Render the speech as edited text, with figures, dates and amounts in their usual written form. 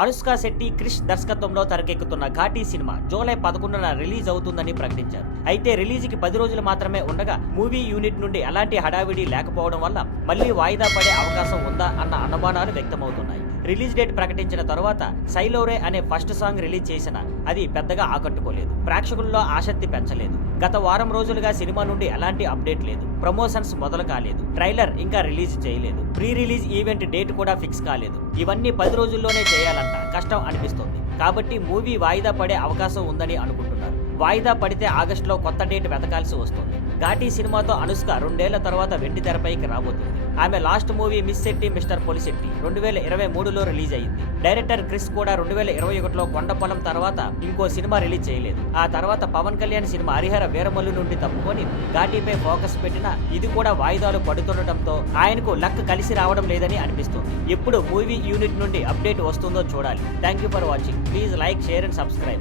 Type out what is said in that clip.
అనుష్క శెట్టి, క్రిష్ దర్శకత్వంలో తెరకెక్కుతున్న ఘాటీ cinema July 11న release అవుతుందని ప్రకటించారు. అయితే రిలీజ్ కి 10 రోజులు మాత్రమే ఉండగా మూవీ యూనిట్ నుండి ఎలాంటి హడావిడి లేకపోవడం వల్ల మళ్లీ వాయిదా పడే అవకాశం ఉందా అన్న అనుమానాలు వ్యక్తమవుతున్నాయి. రిలీజ్ డేట్ ప్రకటించిన తరువాత సైలోరే అనే ఫస్ట్ సాంగ్ రిలీజ్ చేసిన అది పెద్దగా ఆకట్టుకోలేదు. ప్రేక్షకుల్లో ఆసక్తి పెంచలేదు. గత వారం రోజులుగా సినిమా నుండి ఎలాంటి అప్డేట్ లేదు. ప్రమోషన్స్ మొదలు కాలేదు. ట్రైలర్ ఇంకా రిలీజ్ చేయలేదు. ప్రీ రిలీజ్ ఈవెంట్ డేట్ కూడా ఫిక్స్ కాలేదు. ఇవన్నీ 10 రోజుల్లోనే చేయాలంట కష్టం అనిపిస్తోంది. కాబట్టి మూవీ వాయిదా పడే అవకాశం ఉందని అనుకుంటున్నారు. వాయిదా పడితే ఆగస్టులో కొత్త డేట్ వెతకాల్సి వస్తుంది. ఘాటీ సినిమాతో అనుష్క 2 ఏళ్ల తర్వాత వెండి తెరపైకి రాబోతుంది. ఆమె last movie miss Shetty mister Polishetty 2023లో రిలీజ్ అయింది. డైరెక్టర్ క్రిష్ కూడా 2021లో కొండపొలం తర్వాత ఇంకో సినిమా రిలీజ్ చేయలేదు. ఆ తర్వాత పవన్ కళ్యాణ్ సినిమా హరిహర వీరమల్లు నుండి తప్పుకొని ఘాటీపై ఫోకస్ పెట్టినా ఇది కూడా వాయిదాలు పడుతుండటంతో ఆయనకు లక్ కలిసి రావడం లేదని అనిపిస్తుంది. ఎప్పుడు మూవీ యూనిట్ నుండి అప్డేట్ వస్తుందో చూడాలి. Thank you for watching. Please like, share and subscribe.